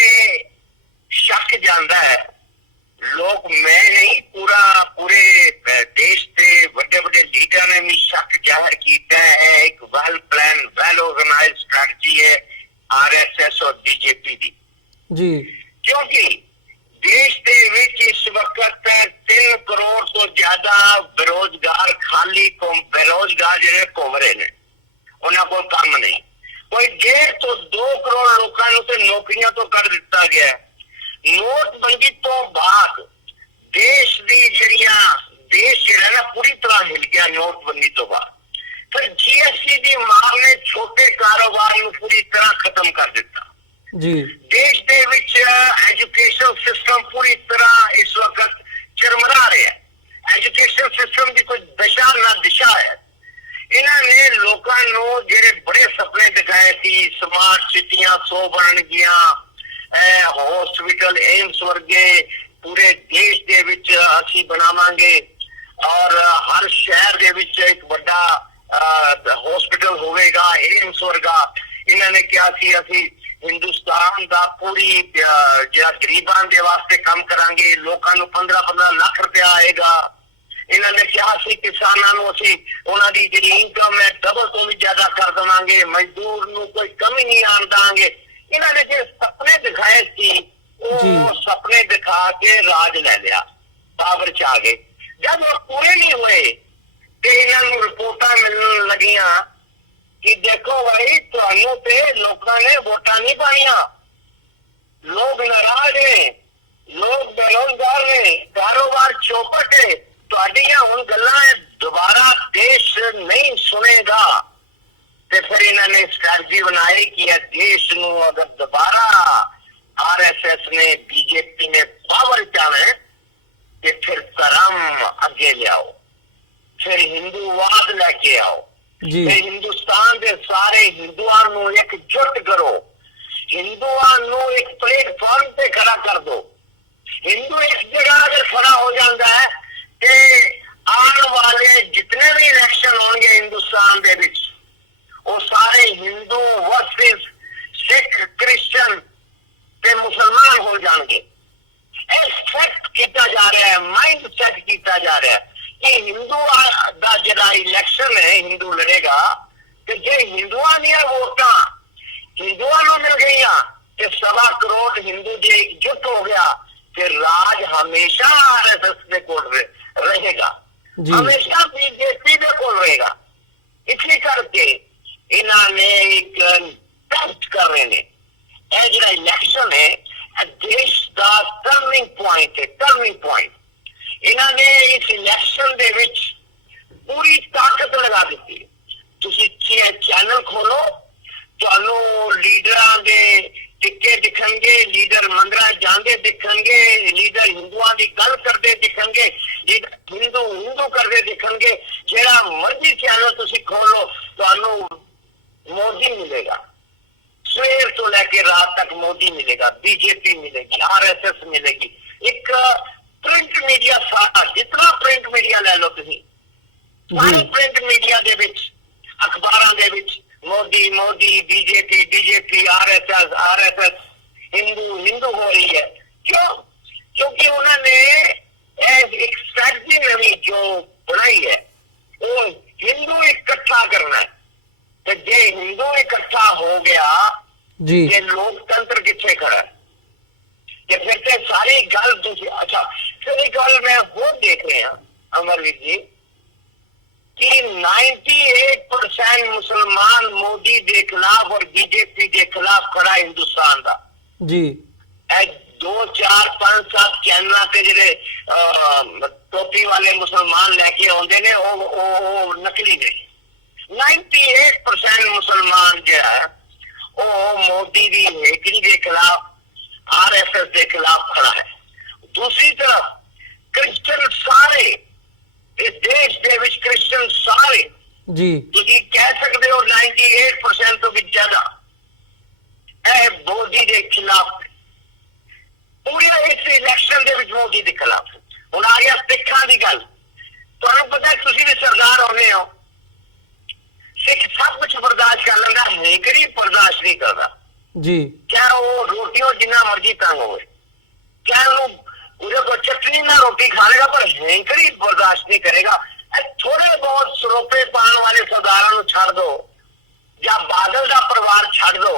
ਸ਼ੱਕ ਜਾਂਦਾ ਹੈ ਲੋਕ, ਮੈਂ ਨਹੀਂ ਪੂਰੇ ਦੇਸ਼ ਦੇ ਵੱਡੇ ਵੱਡੇ ਲੀਡਰਾਂ ਨੇ ਵੀ ਸ਼ੱਕ ਜ਼ਾਹਰ ਕੀਤਾ ਹੈ। ਇੱਕ well plan, well organised strategy ਹੈ ਆਰਐਸਐਸ ਔਰ ਬੀਜੇਪੀ ਦੀ ਜੀ, ਕਿਉਂਕਿ ਦੇਸ਼ ਦੇ ਵਿੱਚ ਇਸ ਵਕਤ 3 ਕਰੋੜ ਤੋਂ ਜ਼ਿਆਦਾ ਬੇਰੋਜ਼ਗਾਰ ਬੇਰੋਜ਼ਗਾਰ ਜਿਹੜੇ ਘੁੰਮ ਰਹੇ ਨੇ, ਉਹਨਾਂ ਕੋਲ ਕੰਮ ਨਹੀਂ। ਕੋਈ 1.5 ਤੋਂ 2 ਕਰੋੜ ਲੋਕਾਂ ਨੂੰ ਤੇ ਨੌਕਰੀਆਂ ਤੋਂ ਕੱਢ ਦਿੱਤਾ ਗਿਆ। ਨੋਟਬੰਦੀ ਤੋਂ ਬਾਅਦ ਦੇਸ਼ ਜਿਹੜਾ ਨਾ ਪੂਰੀ ਤਰ੍ਹਾਂ ਹਿਲ ਗਿਆ ਨੋਟਬੰਦੀ ਤੋਂ ਬਾਅਦ। ਫਿਰ ਜੀਐਸਟੀ ਦੀ ਮਾਰ ਨੇ ਛੋਟੇ ਕਾਰੋਬਾਰ ਨੂੰ ਪੂਰੀ ਤਰ੍ਹਾਂ ਖਤਮ ਕਰ ਦਿੱਤਾ ਜੀ। ਦੇਸ਼ ਦੇ ਵਿੱਚ ਐਜੂਕੇਸ਼ਨ ਸਿਸਟਮ ਪੂਰੀ ਤਰ੍ਹਾਂ ਇਸ ਵਕਤ ਚਰਮਰਾ ਰਿਹਾ ਹੈ। ਐਜੂਕੇਸ਼ਨ ਸਿਸਟਮ ਦੀ ਕੋਈ ਦਸ਼ਾ ਨਾ ਦਿਸ਼ਾ ਹੈ। ਇਹਨਾਂ ਨੇ ਲੋਕਾਂ ਨੂੰ ਜਿਹੜੇ ਬੜੇ ਸੁਪਨੇ ਦਿਖਾਏ ਸੀ, ਸਮਾਰਟ ਸਿਟੀਆਂ 100 ਬਣਨਗੀਆਂ, ਹੌਸਪੀਟਲ ਏਮਸ ਵਰਗੇ ਪੂਰੇ ਦੇਸ਼ ਦੇ ਵਿੱਚ ਅਸੀਂ ਬਣਾਵਾਂਗੇ ਔਰ ਹਰ ਸ਼ਹਿਰ ਦੇ ਵਿੱਚ ਇੱਕ ਵੱਡਾ ਹੌਸਪੀਟਲ ਹੋਵੇਗਾ ਏਮਸ ਵਰਗਾ। ਇਹਨਾਂ ਨੇ ਕਿਹਾ ਸੀ ਅਸੀਂ ਹਿੰਦੁਸਤਾਨ ਦਾ ਪੂਰੀ ਜਿਹੜਾ ਗਰੀਬਾਂ ਦੇ ਵਾਸਤੇ ਕੰਮ ਕਰਾਂਗੇ, ਲੋਕਾਂ ਨੂੰ 15-15 ਲੱਖ ਰੁਪਇਆ ਆਏਗਾ। ਇਹਨਾਂ ਨੇ ਕਿਹਾ ਸੀ ਕਿਸਾਨਾਂ ਨੂੰ ਅਸੀਂ ਉਹਨਾਂ ਦੀ ਜਿਹੜੀ ਇਨਕਮ ਹੈ ਡਬਲ ਤੋਂ ਵੀ ਜ਼ਿਆਦਾ ਕਰ ਦੇਵਾਂਗੇ, ਮਜ਼ਦੂਰ ਨੂੰ ਕੋਈ ਕਮੀ ਨਹੀਂ ਆਉਣ ਦੇਵਾਂਗੇ। ਇਹਨਾਂ ਨੇ ਜਿਹੜੇ ਸੁਪਨੇ ਦਿਖਾਏ ਸੀ ਉਹ ਸੁਪਨੇ ਦਿਖਾ ਕੇ ਰਾਜ ਲੈ ਲਿਆ, ਪਾਵਰ ਚ ਆ ਗਏ। ਜਦ ਉਹ ਪੂਰੇ ਨਹੀਂ ਹੋਏ ਤੇ ਇਹਨਾਂ ਨੂੰ ਰਿਪੋਰਟਾਂ ਮਿਲਣ ਲੱਗੀਆਂ ਕਿ ਦੇਖੋ ਭਾਈ, ਤੁਹਾਨੂੰ ਤੇ ਲੋਕਾਂ ਨੇ ਵੋਟਾਂ ਨਹੀਂ ਪਾਈਆਂ, ਲੋਕ ਨਾਰਾਜ਼ ਨੇ, ਲੋਕ ਬੇਰੁਜ਼ਗਾਰ ਨੇ, ਕਾਰੋਬਾਰ ਚੌਪਟ ਹੈ, ਤੁਹਾਡੀਆਂ ਹੁਣ ਗੱਲਾਂ ਦੁਬਾਰਾ ਦੇਸ਼ ਨਹੀਂ ਸੁਣੇਗਾ। ਤੇ ਫਿਰ ਇਹਨਾਂ ਨੇ ਸਟ੍ਰੈਟਜੀ ਬਣਾਈ ਕਿ ਇਹ ਦੇਸ਼ ਨੂੰ ਅਗਰ ਦੁਬਾਰਾ ਆਰਐਸਐਸ ਨੇ, ਬੀਜੇਪੀ ਨੇ ਪਾਵਰ ਚਾਹੇ ਤੇ ਫਿਰ ਧਰਮ ਅੱਗੇ ਲਿਆਓ, ਫਿਰ ਹਿੰਦੂਵਾਦ ਲੈ ਕੇ ਜੀ। ਤੇ ਹਿੰਦੁਸਤਾਨ ਦੇ ਸਾਰੇ ਹਿੰਦੂਆਂ ਨੂੰ ਇਕਜੁੱਟ ਕਰੋ, ਹਿੰਦੂਆਂ ਨੂੰ ਇੱਕ ਪਲੇਟਫਾਰਮ ਤੇ ਖੜਾ ਕਰ ਦੋ। ਹਿੰਦੂ ਇੱਕ ਜਗ੍ਹਾ ਅਗਰ ਖੜਾ ਹੋ ਜਾਂਦਾ ਹੈ ਤੇ ਆਉਣ ਵਾਲੇ ਜਿਤਨੇ ਵੀ ਇਲੈਕਸ਼ਨ ਹੋਣਗੇ ਹਿੰਦੁਸਤਾਨ ਦੇ ਵਿੱਚ, ਉਹ ਸਾਰੇ ਹਿੰਦੂ ਵਰਸਸ ਸਿੱਖ, ਕ੍ਰਿਸਚਨ ਤੇ ਮੁਸਲਮਾਨ ਹੋ ਜਾਣਗੇ। ਇਹ ਸੈੱਟ ਕੀਤਾ ਜਾ ਰਿਹਾ ਹੈ, ਮਾਈਂਡ ਸੈੱਟ ਕੀਤਾ ਜਾ ਰਿਹਾ ਹੈ ਕਿ ਹਿੰਦੂ ਦਾ ਜਿਹੜਾ ਇਲੈਕਸ਼ਨ ਹੈ ਹਿੰਦੂ ਲੜੇਗਾ, ਤੇ ਜੇ ਹਿੰਦੂਆਂ ਦੀਆਂ ਵੋਟਾਂ ਹਿੰਦੂਆਂ ਨੂੰ ਮਿਲ ਗਈਆਂ ਤੇ 1.25 ਕਰੋੜ ਹਿੰਦੂ ਜੇ ਇਕਜੁੱਟ ਹੋ ਗਿਆ ਤੇ ਰਾਜ ਹਮੇਸ਼ਾ ਆਰਐਸਐਸ ਦੇ ਕੋਲ ਰਹੇਗਾ, ਹਮੇਸ਼ਾ ਬੀਜੇਪੀ ਦੇ ਕੋਲ ਰਹੇਗਾ। ਇਸੇ ਕਰਕੇ ਇਹਨਾਂ ਨੇ ਇੱਕ ਟੈਸਟ ਕਰ ਰਹੇ ਨੇ। ਇਹ ਜਿਹੜਾ ਇਲੈਕਸ਼ਨ ਹੈ ਇਹ ਦੇਸ਼ ਦਾ ਟਰਨਿੰਗ ਪੁਆਇੰਟ ਹੈ, ਟਰਨਿੰਗ ਪੁਆਇੰਟ। ਇਹਨਾਂ ਨੇ ਇਸ ਇਲੈਕਸ਼ਨ ਦੇ ਵਿੱਚ ਪੂਰੀ ਤਾਕਤ ਲਗਾ ਦਿੱਤੀ। ਤੁਸੀਂ ਚੈਨਲ ਖੋਲੋ, ਤੁਹਾਨੂੰ ਲੀਡਰਾਂ ਦੇ ਟਿੱਕੇ ਦਿਖਣਗੇ, ਲੀਡਰ ਮੰਦਰਾਂ ਜਾਂਦੇ ਦਿਖਣਗੇ, ਲੀਡਰ ਹਿੰਦੂਆਂ ਦੀ ਗੱਲ ਕਰਦੇ ਦਿਖਣਗੇ, ਲੀਡਰ ਹਿੰਦੂ ਕਰਦੇ ਦਿਖਣਗੇ। ਜਿਹੜਾ ਮਰਜ਼ੀ ਚੈਨਲ ਤੁਸੀਂ ਖੋਲੋ ਤੁਹਾਨੂੰ ਮੋਦੀ ਮਿਲੇਗਾ, ਸਵੇਰ ਤੋਂ ਲੈ ਕੇ ਰਾਤ ਤੱਕ ਮੋਦੀ ਮਿਲੇਗਾ, ਬੀਜੇਪੀ ਮਿਲੇਗੀ, ਆਰਐਸਐਸ ਮਿਲੇਗੀ। ਇੱਕ ਪ੍ਰਿੰਟ ਮੀਡੀਆ ਸਾਰਾ, ਜਿਤਨਾ ਪ੍ਰਿੰਟ ਮੀਡੀਆ ਲੈ ਲਓ ਤੁਸੀਂ, ਸਾਰੇ ਪ੍ਰਿੰਟ ਮੀਡੀਆ ਦੇ ਵਿੱਚ, ਅਖਬਾਰਾਂ ਦੇ ਵਿੱਚ Modi Modi, BJP BJP, RSS, Hindu ਹੋ ਰਹੀ ਹੈ। ਕਿਉਂ? ਕਿਉਂਕਿ ਉਹਨਾਂ ਨੇ ਇੱਕ ਸਟ੍ਰੈਟਜੀ ਨਵੀਂ ਜੋ ਬਣਾਈ ਹੈ, ਉਹ ਹਿੰਦੂ ਇਕੱਠਾ ਕਰਨਾ ਹੈ। ਤੇ ਜੇ ਹਿੰਦੂ ਇਕੱਠਾ ਹੋ ਗਿਆ ਜੀ, ਤੇ ਲੋਕਤੰਤਰ ਕਿੱਥੇ ਖੜਾ ਹੈ? ਤੇ ਫਿਰ ਤੇ ਸਾਰੀ ਗੱਲ ਤੁਸੀਂ ਅੱਛਾ ਫਿਰ ਇੱਕ ਗੱਲ ਮੈਂ ਹੋਰ ਦੇਖ ਰਿਹਾ ਅਮਰਵੀਰ ਜੀ कि 98% मुसलमान मोदी के खिलाफ और बीजेपी के खिलाफ खड़ा हिंदुस्तान का जी। 2 4 5 7 चैनल के जेडे टोपी वाले मुसलमान लेके आते ने वो नकली ने। 98% मुसलमान जो है वो मोदी की हेकड़ी के खिलाफ, आरएसएस के खिलाफ खड़ा है। दूसरी तरफ क्रिश्चियन सारे इस देश के विच क्रिश्चियन सारे जी ਤੁਸੀਂ ਕਹਿ ਸਕਦੇ ਹੋ 98% ਤੋਂ ਵੀ ਜ਼ਿਆਦਾ ਇਹ ਮੋਦੀ ਦੇ ਖਿਲਾਫ, ਪੂਰੀ ਇਸ ਇਲੈਕਸ਼ਨ ਦੇ ਵਿੱਚ ਮੋਦੀ ਦੇ ਖਿਲਾਫ। ਹੁਣ ਆ ਗਿਆ ਸਿੱਖਾਂ ਦੀ ਗੱਲ। ਤੁਹਾਨੂੰ ਪਤਾ ਤੁਸੀਂ ਵੀ ਸਰਦਾਰ ਹੋਣੇ ਹੋ, ਸਿੱਖ ਸਭ ਕੁਝ ਬਰਦਾਸ਼ਤ ਕਰ ਲੈਂਦਾ, ਹੇਕੜੀ ਬਰਦਾਸ਼ਤ ਨਹੀਂ ਕਰਦਾ ਜੀ। ਚਾਹੇ ਉਹ ਰੋਟੀਓ ਜਿੰਨਾ ਮਰਜ਼ੀ ਤੰਗ ਹੋਵੇ, ਚਾਹੇ ਉਹਨੂੰ ਉਹਦੇ ਕੋਲ ਚਟਨੀ ਨਾਲ ਰੋਟੀ ਖਾ ਲੇਗਾ, ਪਰ ਹੈਂਕੜੀ ਬਰਦਾਸ਼ਤ ਨਹੀਂ ਕਰੇਗਾ। ਥੋੜੇ ਬਹੁਤ ਸਰੋਪੇ ਪਾਉਣ ਵਾਲੇ ਸਰਦਾਰਾਂ ਨੂੰ ਛੱਡ ਦੋ ਜਾਂ ਬਾਦਲ ਦਾ ਪਰਿਵਾਰ ਛੱਡ ਦੋ।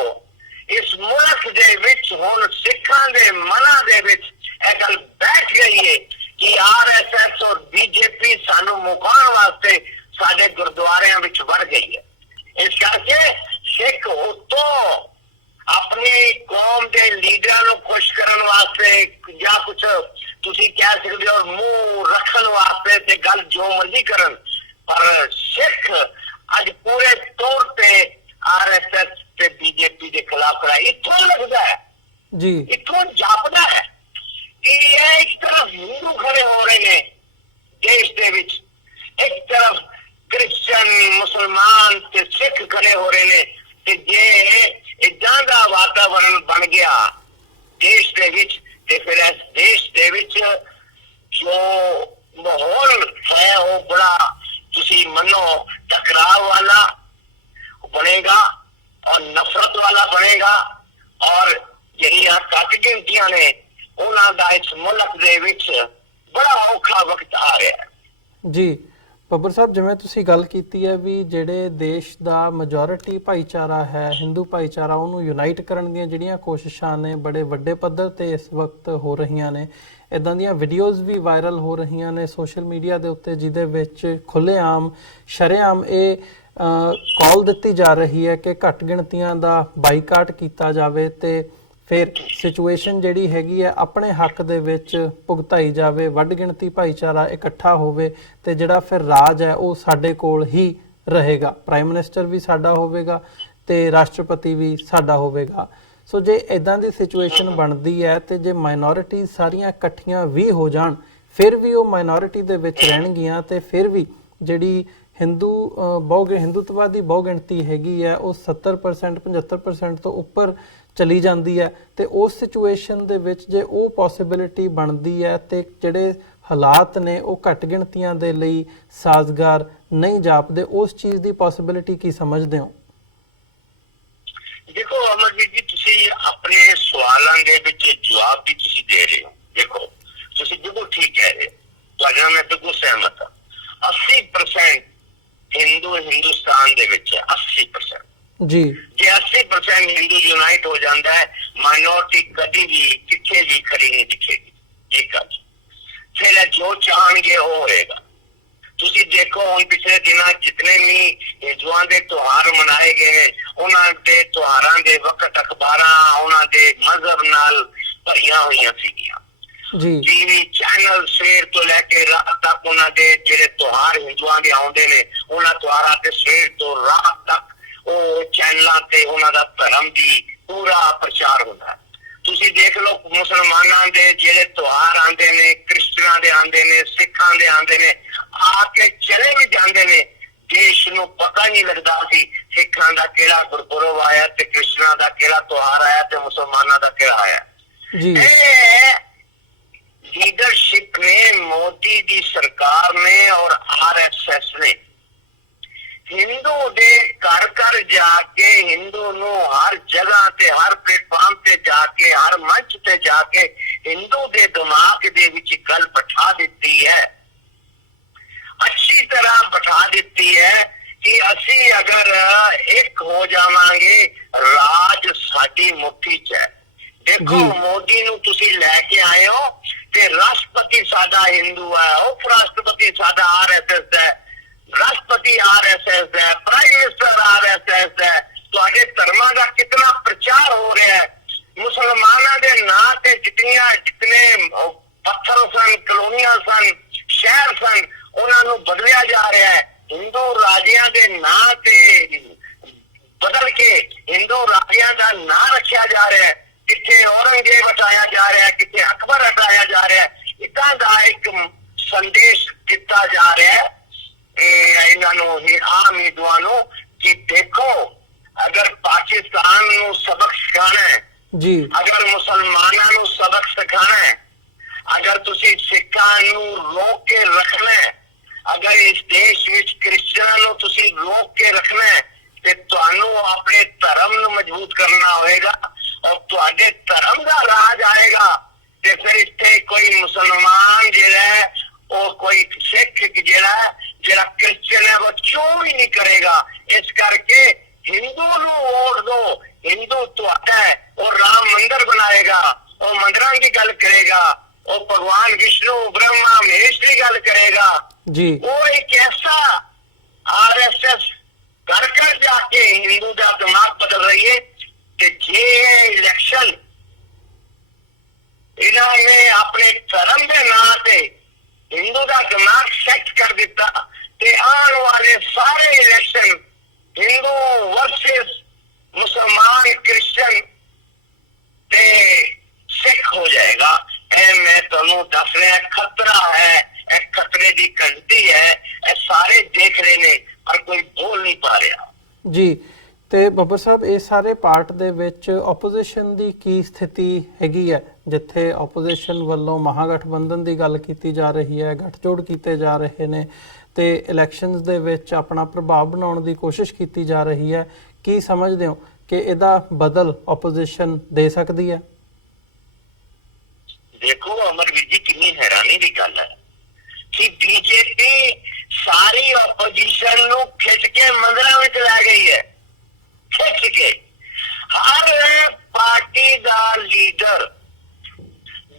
ਇਸ ਮੁਲਕ ਦੇ ਵਿੱਚ ਹੁਣ ਸਿੱਖਾਂ ਦੇ ਮਨਾਂ ਦੇ ਵਿੱਚ ਇਹ ਗੱਲ ਬੈਠ ਗਈ ਹੈ ਕਿ ਆਰਐਸਐਸ ਔਰ ਬੀਜੇਪੀ ਸਾਨੂੰ ਮੁਕਾਉਣ ਵਾਸਤੇ ਸਾਡੇ ਗੁਰਦੁਆਰਿਆਂ ਵਿੱਚ ਵੜ ਗਈ ਹੈ। ਇਸ ਕਰਕੇ ਸਿੱਖ ਉਤੋਂ ਆਪਣੀ ਕੌਮ ਦੇ ਲੀਡਰਾਂ ਨੂੰ ਖੁਸ਼ ਕਰਨ ਵਾਸਤੇ ਜਾਂ ਕੁਝ ਤੁਸੀਂ ਕਹਿ ਸਕਦੇ ਹੋ ਮੂੰਹ ਰੱਖਣ ਵਾਸਤੇ ਤੇ ਗੱਲ ਜੋ ਮਰਜ਼ੀ ਕਰਨ, ਪਰ ਸਿੱਖ ਅੱਜ ਪੂਰੇ ਤੌਰ ਤੇ ਆਰਐਸਐਸ ਤੇ ਬੀਜੇਪੀ ਦੇ ਖਿਲਾਫ ਖੜਾ। ਇੱਥੋਂ ਲੱਗਦਾ ਹੈ ਜੀ, ਇੱਥੋਂ ਜਾਪਦਾ ਹੈ ਕਿ ਇਹ ਇੱਕ ਤਰਫ ਹਿੰਦੂ ਖੜੇ ਹੋ ਰਹੇ ਨੇ ਦੇਸ਼ ਦੇ ਵਿੱਚ, ਇੱਕ ਤਰਫ ਕ੍ਰਿਸਚਨ, ਮੁਸਲਮਾਨ ਤੇ ਸਿੱਖ ਖੜੇ ਹੋ ਰਹੇ ਨੇ। ਤੇ ਜੇ ਇਦਾਂ ਦਾ ਵਾਤਾਵਰਨ ਬਣ ਗਿਆ ਦੇਸ਼ ਦੇ ਵਿੱਚ ਤੇ ਫਿਰ ਇਸ ਦੇਸ਼ ਦੇ ਵਿੱਚ ਜੋ ਮਾਹੌਲ ਹੈ ਉਹ ਬੜਾ ਤੁਸੀਂ ਮੰਨੋ ਟਕਰਾਅ ਵਾਲਾ ਬਣੇਗਾ ਔਰ ਨਫ਼ਰਤ ਵਾਲਾ ਬਣੇਗਾ। ਔਰ ਜਿਹੜੀਆਂ ਘੱਟ ਗਿਣਤੀਆਂ ਨੇ ਉਹਨਾਂ ਦਾ ਇਸ ਮੁਲਕ ਦੇ ਵਿੱਚ ਬੜਾ ਔਖਾ ਵਕਤ ਆ ਰਿਹਾ ਹੈ। ਜੀ ਬੱਬਰ ਸਾਹਿਬ, ਜਿਵੇਂ ਤੁਸੀਂ ਗੱਲ ਕੀਤੀ ਹੈ ਵੀ ਜਿਹੜੇ ਦੇਸ਼ ਦਾ ਮੈਜੋਰਿਟੀ ਭਾਈਚਾਰਾ ਹੈ, ਹਿੰਦੂ ਭਾਈਚਾਰਾ, ਉਹਨੂੰ ਯੂਨਾਈਟ ਕਰਨ ਦੀਆਂ ਜਿਹੜੀਆਂ ਕੋਸ਼ਿਸ਼ਾਂ ਨੇ ਬੜੇ ਵੱਡੇ ਪੱਧਰ ਤੇ ਇਸ ਵਕਤ ਹੋ ਰਹੀਆਂ ਨੇ। ਇਦਾਂ ਦੀਆਂ ਵੀਡੀਓਜ਼ ਵੀ ਵਾਇਰਲ ਹੋ ਰਹੀਆਂ ਨੇ ਸੋਸ਼ਲ ਮੀਡੀਆ ਦੇ ਉੱਤੇ, ਜਿਹਦੇ ਵਿੱਚ ਖੁੱਲ੍ਹੇਆਮ ਸ਼ਰੇਆਮ ਇਹ ਕਾਲ ਦਿੱਤੀ ਜਾ ਰਹੀ ਹੈ ਕਿ ਘੱਟ ਗਿਣਤੀਆਂ ਦਾ ਬਾਈਕਾਟ ਕੀਤਾ ਜਾਵੇ ਤੇ ਫਿਰ ਸਿਚੁਏਸ਼ਨ ਜਿਹੜੀ ਹੈਗੀ ਹੈ ਆਪਣੇ ਹੱਕ ਦੇ ਵਿੱਚ ਭੁਗਤਾਈ ਜਾਵੇ, ਵੱਡ ਗਿਣਤੀ ਭਾਈਚਾਰਾ ਇਕੱਠਾ ਹੋਵੇ ਤੇ ਜਿਹੜਾ ਫਿਰ ਰਾਜ ਹੈ ਉਹ ਸਾਡੇ ਕੋਲ ਹੀ ਰਹੇਗਾ, ਪ੍ਰਾਈਮ ਮਿਨਿਸਟਰ ਵੀ ਸਾਡਾ ਹੋਵੇਗਾ ਤੇ ਰਾਸ਼ਟਰਪਤੀ ਵੀ ਸਾਡਾ ਹੋਵੇਗਾ। ਸੋ ਜੇ ਇਦਾਂ ਦੀ ਸਿਚੁਏਸ਼ਨ ਬਣਦੀ ਹੈ ਤੇ ਜੇ ਮਾਈਨੋਰਿਟੀ ਸਾਰੀਆਂ ਇਕੱਠੀਆਂ ਵੀ ਹੋ ਜਾਣ ਫਿਰ ਵੀ ਉਹ ਮਾਈਨੋਰਿਟੀ ਦੇ ਵਿੱਚ ਰਹਿਣਗੀਆਂ ਤੇ ਫਿਰ ਵੀ ਜਿਹੜੀ ਹਿੰਦੂਤਵਾਦੀ ਬਹੁਗਿਣਤੀ ਹੈਗੀ ਹੈ ਉਹ 70% 75% ਤੋਂ ਉੱਪਰ ਚਲੀ ਜਾਂਦੀ ਹੈ, ਤੇ ਉਸ ਸਿਚੁਏਸ਼ਨ ਦੇ ਵਿੱਚ ਜੇ ਉਹ ਪੋਸੀਬਿਲਿਟੀ ਬਣਦੀ ਹੈ ਤੇ ਜਿਹੜੇ ਹਾਲਾਤ ਨੇ ਉਹ ਘੱਟ ਗਿਣਤੀਆਂ ਦੇ ਲਈ ਸਾਜ਼ਗਾਰ ਨਹੀਂ ਜਾਪਦੇ, ਉਸ ਚੀਜ਼ ਦੀ ਪੋਸੀਬਿਲਿਟੀ ਕੀ ਸਮਝਦੇ ਹੋ? ਦੇਖੋ ਅਮਰਜੀਤ ਜੀ, ਤੁਸੀਂ ਆਪਣੇ ਸਵਾਲਾਂ ਦੇ ਵਿੱਚ ਜਵਾਬ ਵੀ ਤੁਸੀਂ ਦੇ ਰਹੇ ਹੋ। ਦੇਖੋ ਤੁਸੀਂ ਬਿਲਕੁਲ ਠੀਕ ਕਹਿ ਰਹੇ ਹੋ, ਤੁਹਾਡੇ ਨਾਲ ਮੈਂ ਬਿਲਕੁਲ ਸਹਿਮਤ ਹਾਂ। 80% ਹਿੰਦੂ ਹਿੰਦੁਸਤਾਨ ਦੇ ਵਿੱਚ ਹੈ, 80% ਜੀ। ਜੇ 80% ਹਿੰਦੂ ਯੂਨਾਈਟ ਹੋ ਜਾਂਦਾ ਹੈ, ਮਾਈਨੋਰਿਟੀ ਕਦੀ ਵੀ ਕਿੱਥੇ ਵੀ ਖੜੀ ਨਹੀਂ ਦਿਖੇਗੀ। ਇਹ ਗੱਲ ਫਿਰ ਜੋ ਚਾਹਣਗੇ ਉਹ ਹੋਏਗਾ। ਤੁਸੀਂ ਦੇਖੋ ਹੁਣ ਪਿਛਲੇ ਦਿਨਾਂ ਜਿਤਨੇ ਵੀ ਹਿੰਦੂਆਂ ਦੇ ਤਿਉਹਾਰ ਮਨਾਏ ਗਏ, ਉਹਨਾਂ ਦੇ ਤਿਉਹਾਰਾਂ ਦੇ ਵਕਤ ਅਖਬਾਰਾਂ ਉਹਨਾਂ ਦੇ ਮਜ਼ਹਬ ਨਾਲ ਭਰੀਆਂ ਹੋਈਆਂ ਸੀਗੀਆਂ। ਟੀਵੀ ਚੈਨਲ ਸਵੇਰ ਤੋਂ ਲੈ ਕੇ ਰਾਤ ਤੱਕ ਉਹਨਾਂ ਦੇ ਜਿਹੜੇ ਤਿਉਹਾਰ ਹਿੰਦੂਆਂ ਦੇ ਆਉਂਦੇ ਨੇ, ਉਹਨਾਂ ਤਿਉਹਾਰਾਂ ਤੇ ਸਵੇਰ ਤੋਂ ਰਾਤ ਤੱਕ ਉਹ ਚੈਨਲਾਂ ਤੇ ਉਹਨਾਂ ਦਾ ਧਰਮ ਦੀ ਪੂਰਾ ਪ੍ਰਚਾਰ ਹੁੰਦਾ ਹੈ। ਤੁਸੀਂ ਦੇਖ ਲਓ ਮੁਸਲਮਾਨਾਂ ਦੇ ਜਿਹੜੇ ਤਿਉਹਾਰ ਆਉਂਦੇ ਨੇ, ਕ੍ਰਿਸਚਨਾਂ ਦੇ ਆਉਂਦੇ ਨੇ, ਸਿੱਖਾਂ ਦੇ ਆਉਂਦੇ ਨੇ, ਆ ਕੇ ਚਲੇ ਵੀ ਜਾਂਦੇ ਨੇ। ਦੇਸ਼ ਨੂੰ ਪਤਾ ਨਹੀਂ ਲੱਗਦਾ ਸੀ ਸਿੱਖਾਂ ਦਾ ਕਿਹੜਾ ਗੁਰਪੁਰਬ ਆਇਆ ਤੇ ਕ੍ਰਿਸਚਨਾਂ ਦਾ ਕਿਹੜਾ ਤਿਉਹਾਰ ਆਇਆ ਤੇ ਮੁਸਲਮਾਨਾਂ ਦਾ ਕਿਹੜਾ ਆਇਆ। ਲੀਡਰਸ਼ਿਪ ਨੇ, ਮੋਦੀ ਦੀ ਸਰਕਾਰ ਨੇ ਔਰ ਆਰਐਸਐਸ ਨੇ ਹਿੰਦੂ ਦੇ ਘਰ ਘਰ ਜਾ ਕੇ, ਹਿੰਦੂ ਨੂੰ ਹਰ ਜਗ੍ਹਾ ਤੇ, ਹਰ ਪਲੇਟਫਾਰਮ ਤੇ ਜਾ ਕੇ, ਹਰ ਮੰਚ ਤੇ ਜਾ ਕੇ ਹਿੰਦੂ ਦੇ ਦਿਮਾਗ ਦੇ ਵਿੱਚ ਗੱਲ ਬਿਠਾ ਦਿੱਤੀ ਹੈ, ਅੱਛੀ ਤਰ੍ਹਾਂ ਬਿਠਾ ਦਿੱਤੀ ਹੈ ਕਿ ਅਸੀਂ ਅਗਰ ਇੱਕ ਹੋ ਜਾਵਾਂਗੇ, ਰਾਜ ਸਾਡੀ ਮੁੱਠੀ 'ਚ ਹੈ। ਦੇਖੋ ਮੋਦੀ ਨੂੰ ਤੁਸੀਂ ਲੈ ਕੇ ਆਏ ਹੋ ਤੇ ਰਾਸ਼ਟਰਪਤੀ ਸਾਡਾ ਹਿੰਦੂ ਹੈ, ਉਪ ਰਾਸ਼ਟਰਪਤੀ ਸਾਡਾ ਆਰਐਸਐਸ ਹੈ, ਰਾਸ਼ਟਰਪਤੀ ਆਰਐਸਐਸ ਹੈ, ਪ੍ਰਾਈਮ ਮਿਨਿਸਟਰ ਆਰਐਸਐਸ ਹੈ। ਤੁਹਾਡੇ ਧਰਮਾਂ ਦਾ ਕਿਤਨਾ ਪ੍ਰਚਾਰ ਹੋ ਰਿਹਾ ਹੈ। ਮੁਸਲਮਾਨਾਂ ਦੇ ਨਾਂ ਤੇ ਜਿਤਨੇ ਪੱਥਰ ਸਨ, ਕਲੋਨੀਆਂ ਸਨ, ਸ਼ਹਿਰ ਸਨ, ਉਹਨਾਂ ਨੂੰ ਬਦਲਿਆ ਜਾ ਰਿਹਾ ਹੈ। ਹਿੰਦੂ ਰਾਜਿਆਂ ਦੇ ਨਾਂ ਤੇ ਬਦਲ ਕੇ ਹਿੰਦੂ ਰਾਜਿਆਂ ਦਾ ਨਾਂ ਰੱਖਿਆ ਜਾ ਰਿਹਾ ਹੈ। ਕਿੱਥੇ ਔਰੰਗਜ਼ੇਬ ਹਟਾਇਆ ਜਾ ਰਿਹਾ ਹੈ, ਕਿੱਥੇ ਅਕਬਰ ਹਟਾਇਆ ਜਾ ਰਿਹਾ ਹੈ। ਇੱਦਾਂ ਦਾ ਇੱਕ ਸੰਦੇਸ਼ ਦਿੱਤਾ ਜਾ ਰਿਹਾ ਹੈ ਇਹਨਾਂ ਨੂੰ, ਆਮ ਹਿੰਦੂਆਂ ਨੂੰ, ਕਿ ਦੇਖੋ ਅਗਰ ਪਾਕਿਸਤਾਨ ਨੂੰ ਸਬਕ ਸਿਖਾਣਾ ਹੈ, ਅਗਰ ਮੁਸਲਮਾਨਾਂ ਨੂੰ ਸਬਕ ਸਿਖਾਣਾ ਹੈ, ਅਗਰ ਤੁਸੀਂ ਸਿੱਖਾਂ ਨੂੰ ਰੋਕ ਕੇ ਰੱਖਣਾ ਹੈ, ਅਗਰ ਇਸ ਦੇਸ਼ ਵਿੱਚ ਕ੍ਰਿਸਚਨਾਂ ਨੂੰ ਤੁਸੀਂ ਰੋਕ ਕੇ ਰੱਖਣਾ ਹੈ, ਤੇ ਤੁਹਾਨੂੰ ਆਪਣੇ ਧਰਮ ਨੂੰ ਮਜ਼ਬੂਤ ਕਰਨਾ ਹੋਏਗਾ ਔਰ ਤੁਹਾਡੇ ਧਰਮ ਦਾ ਰਾਜ ਆਏਗਾ। ਤੇ ਫਿਰ ਇੱਥੇ ਕੋਈ ਮੁਸਲਮਾਨ ਜਿਹੜਾ ਹੈ, ਉਹ ਕੋਈ ਸਿੱਖ ਜਿਹੜਾ ਕ੍ਰਿਸਚਨ ਹੈ, ਉਹ ਚੋਣ ਹੀ ਨਹੀਂ ਕਰੇਗਾ। ਇਸ ਕਰਕੇ ਹਿੰਦੂ ਨੂੰ ਵੋਟ ਦੋ, ਹਿੰਦੂ ਤੁਹਾਡਾ ਹੈ, ਉਹ ਰਾਮ ਮੰਦਿਰ ਬਣਾਏਗਾ, ਉਹ ਮੰਦਿਰਾਂ ਦੀ ਗੱਲ ਕਰੇਗਾ, ਉਹ ਭਗਵਾਨ ਵਿਸ਼ਨੂੰ ਬ੍ਰਹਮਾ ਮਹੇਸ਼ ਦੀ ਗੱਲ ਕਰੇਗਾ। ਉਹ ਇੱਕ ਐਸਾ ਆਰਐਸਐਸ ਘਰ ਘਰ ਜਾ ਕੇ ਹਿੰਦੂ ਦਾ ਦਿਮਾਗ ਬਦਲ ਰਹੀ ਹੈ। ਤੇ ਜੇ ਇਲੈਕਸ਼ਨ ਇਹਨਾਂ ਨੇ ਆਪਣੇ ਧਰਮ ਦੇ ਨਾਂ ਤੇ ਹਿੰਦੂ ਦਾ ਦਿਮਾਗ ਸੈੱਟ ਕਰ ਦਿੱਤਾ, ਤੇ ਆਉਣ ਵਾਲੇ ਸਾਰੇ ਇਲੈਕਸ਼ਨ ਹਿੰਦੂ ਵਰਸਸ ਮੁਸਲਮਾਨ, ਕ੍ਰਿਸਚਨ ਤੇ ਸਿੱਖ ਹੋ ਜਾਏਗਾ। ਇਹ ਮੈਂ ਤੁਹਾਨੂੰ ਦੱਸ ਰਿਹਾ, ਖਤਰਾ ਹੈ, ਇਹ ਖਤਰੇ ਦੀ ਘੰਟੀ ਹੈ। ਇਹ ਸਾਰੇ ਦੇਖ ਰਹੇ ਨੇ ਪਰ ਕੋਈ ਬੋਲ ਨਹੀਂ ਪਾ ਰਿਹਾ। ਜੀ, ਤੇ ਬੱਬਰ ਸਾਹਿਬ, ਇਹ ਸਾਰੇ ਪਾਰਟ ਦੇ ਵਿੱਚ ਆਪੋਜੀਸ਼ਨ ਦੀ ਕੀ ਸਥਿਤੀ ਹੈਗੀ ਹੈ? ਜਿੱਥੇ ਆਪੋਜੀਸ਼ਨ ਵੱਲੋਂ ਮਹਾਗਠਬੰਧਨ ਦੀ ਗੱਲ ਕੀਤੀ ਜਾ ਰਹੀ ਹੈ, ਗੱਠਜੋੜ ਕੀਤੇ ਜਾ ਰਹੇ ਨੇ ਤੇ ਇਲੈਕਸ਼ਨਸ ਦੇ ਵਿੱਚ ਆਪਣਾ ਪ੍ਰਭਾਵ ਬਣਾਉਣ ਦੀ ਕੋਸ਼ਿਸ਼ ਕੀਤੀ ਜਾ ਰਹੀ ਹੈ, ਕੀ ਸਮਝਦੇ ਹੋ ਕਿ ਇਹਦਾ ਬਦਲ ਆਪੋਜੀਸ਼ਨ ਦੇ ਸਕਦੀ ਹੈ? ਦੇਖੋ ਅਮਰਵੀਰ ਜੀ, ਕਿੰਨੀ ਹੈਰਾਨੀ ਦੀ ਗੱਲ ਹੈ ਕਿ ਬੀਜੇਪੀ ਸਾਰੀ ਆਪੋਜੀਸ਼ਨ ਨੂੰ ਖਿੱਚ ਕੇ ਮੰਦਿਰਾਂ ਵਿੱਚ ਲੈ ਗਈ ਹੈ। ਖਿੱਚ ਕੇ ਹਰ ਪਾਰਟੀ ਦਾ ਲੀਡਰ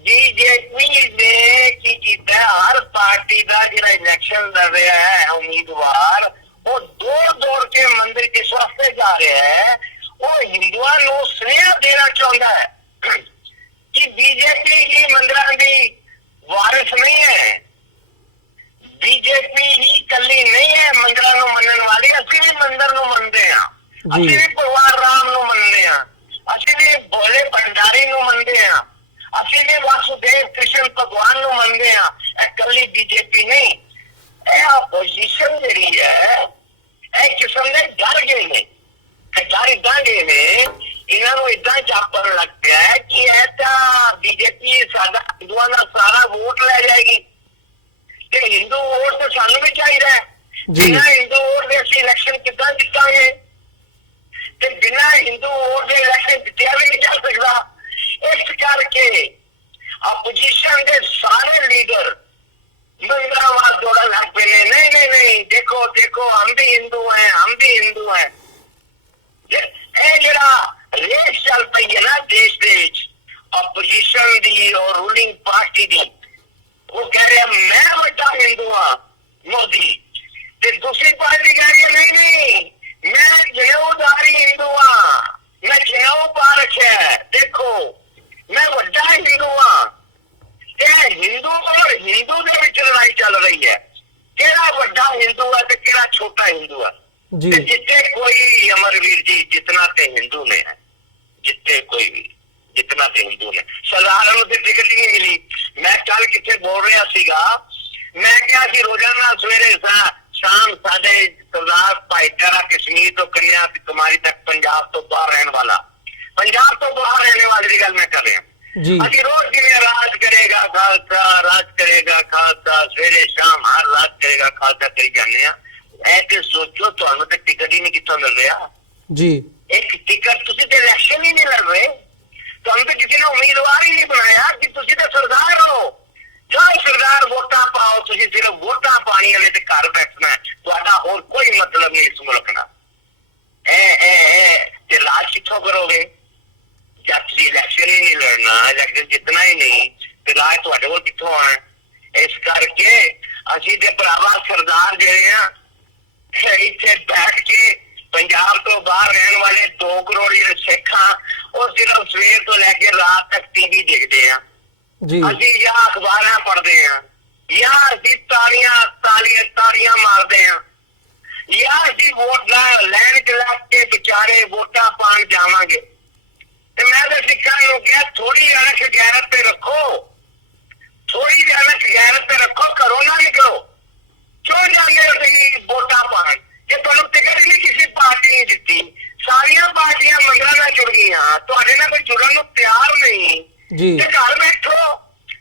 ਬੀਜੇਪੀ ਨੇ ਕੀ ਕੀਤਾ, ਹਰ ਪਾਰਟੀ ਦਾ ਜਿਹੜਾ ਇਲੈਕਸ਼ਨ ਲੜ ਰਿਹਾ ਹੈ ਉਮੀਦਵਾਰ, ਉਹ ਦੌੜ ਕੇ ਮੰਦਿਰ ਕਿਸ ਵਾਸਤੇ ਜਾ ਰਿਹਾ ਹੈ? ਉਹ ਹਿੰਦੂਆਂ ਨੂੰ ਸੁਨੇਹਾ ਦੇਣਾ ਚਾਹੁੰਦਾ ਹੈ ਕਿ ਬੀਜੇਪੀ ਹੀ ਮੰਦਿਰਾਂ ਦੀ ਵਾਰਿਸ ਨਹੀਂ ਹੈ, ਬੀਜੇਪੀ ਹੀ ਇਕੱਲੀ ਨਹੀਂ ਹੈ ਮੰਦਿਰਾਂ ਨੂੰ ਮੰਨਣ ਵਾਲੀ। ਅਸੀਂ ਵੀ ਮੰਦਿਰ ਨੂੰ ਮੰਨਦੇ ਹਾਂ, ਅਸੀਂ ਵੀ ਭਗਵਾਨ ਰਾਮ ਨੂੰ ਮੰਨਦੇ ਹਾਂ, ਅਸੀਂ ਵੀ ਭੋਲੇ ਭੰਡਾਰੀ ਨੂੰ ਮੰਨਦੇ ਹਾਂ, ਅਸੀਂ ਵੀ ਵਾਸੁਦੇਵ ਕ੍ਰਿਸ਼ਨ ਭਗਵਾਨ ਨੂੰ ਮੰਨਦੇ ਹਾਂ। ਇਹ ਇਕੱਲੀ ਬੀਜੇਪੀ ਨਹੀਂ, ਇਹ ਆਪੋਜੀਸ਼ਨ ਜਿਹੜੀ ਹੈ ਵੋਟ ਲੈ ਜਾਏਗੀ। ਤੇ ਹਿੰਦੂ ਵੋਟ ਤਾਂ ਸਾਨੂੰ ਵੀ ਚਾਹੀਦਾ ਹੈ। ਜੀ। ਬਿਨਾਂ ਹਿੰਦੂ ਵੋਟ ਦੇ ਅਸੀਂ ਇਲੈਕਸ਼ਨ ਕਿੱਦਾਂ ਜਿੱਤਾਂਗੇ? ਤੇ ਬਿਨਾਂ ਹਿੰਦੂ ਵੋਟ ਦੇ ਇਲੈਕਸ਼ਨ ਜਿੱਤਿਆ ਵੀ ਨਹੀਂ ਜਾ ਸਕਦਾ। ਇਸ ਕਰਕੇ ਆਪੋਜੀਸ਼ਨ ਦੇ ਸਾਰੇ ਲੀਡਰ मंगलावार जोड़ा लग पे नहीं देखो देखो हम भी हिंदू हैं जरा रेस चल पई है ना देश दे विच अपोजिशन दी और रूलिंग पार्टी दी। वो कह रहे हैं मैं बड़ा हिंदू हाँ मोदी, ते दूसरी पार्टी कह रही है नहीं मैं जनेऊधारी हिंदू हाँ, मैं जनेऊ पा रखा है, देखो मैं बड़ा हिंदू हाँ। हिंदू और हिंदू के विच लड़ाई चल रही है, केड़ा बड़ा हिंदू है ते केड़ा छोटा हिंदू है। जी। जितने कोई अमरवीर जी जितना ते हिंदू ने है, जितने कोई भी जितना ते हिंदू ने सरदार से टिकट नहीं मिली। मैं कल कितने बोल रहा सीगा, मैं क्या सी रोजाना सवेरे शाम साढ़े सरदार भाईचारा कश्मीर तो करिया तुम्हारी तक पंजाब तो बाहर रहने वाला, पंजाब तो बाहर रहने वाली की गल मैं कर रहा जी। अभी रोज गिने राज करेगा खालसा सवेरे शाम हर रात करेगा खालसा कही जाने ऐसे सोचो ਤੁਹਾਨੂੰ ਤੇ ਟਿਕਟ ਹੀ ਨਹੀਂ ਕਿੱਥੋਂ ਮਿਲ ਰਿਹਾ ਜੀ। ਇੱਕ ਟਿਕਟ ਤੁਸੀਂ ਤੇ ਇਲੈਕਸ਼ਨ ਹੀ ਨਹੀਂ ਲੜ ਰਹੇ, ਤੁਹਾਨੂੰ ਤੇ ਕਿਸੇ ਨੇ ਉਮੀਦਵਾਰ ਹੀ ਨਹੀਂ ਬਣਾਇਆ ਕਿ ਤੁਸੀਂ ਤੇ ਸਰਦਾਰ ਹੋ। ਜੋ ਸਰਦਾਰ ਵੋਟਾਂ ਪਾਓ, ਤੁਸੀਂ ਸਿਰਫ ਵੋਟਾਂ ਪਾਣੀਆਂ ਨੇ ਤੇ ਘਰ ਬੈਠਣਾ, ਤੁਹਾਡਾ ਹੋਰ ਕੋਈ ਮਤਲਬ ਨਹੀਂ ਇਸ ਮੁਲਕ ਨਾਲ। ਤੇ ਰਾਜ ਕਿੱਥੋਂ ਕਰੋਗੇ जब तुम इलेक्शन ही नहीं लड़ना, इलेक्शन जितना ही नहीं, तो राज तुहाडे कोल कित्थों आना। इस करके असीं ते भरावा सरदार जिहड़े आ इत्थे बैठ के पंजाब तो बाहर रहने वाले 2 करोड़ जिहड़े सिख आ वो सिर्फ सवेर तो लैके रात तक टीवी देखते हैं जी। असीं या अखबारां पढ़ते हैं या असीं ताड़ियां मारते हैं या असीं वोट लैन च लग के बेचारे वोटां पाण जावांगे। मैं तो सिखा कहा थोड़ी अनख गैरत पे रखो, थोड़ी अनख गैरत पे रखो, करो ना निकलो क्यों जाने वोटा पान जे तुम टिकट ही नहीं किसी पार्टी ने दी। सारिया पार्टियां मंगल में जुड़ गई, तुहाडे नाल कोई जुड़न नूं तैयार नहीं जी। ते घर बैठो,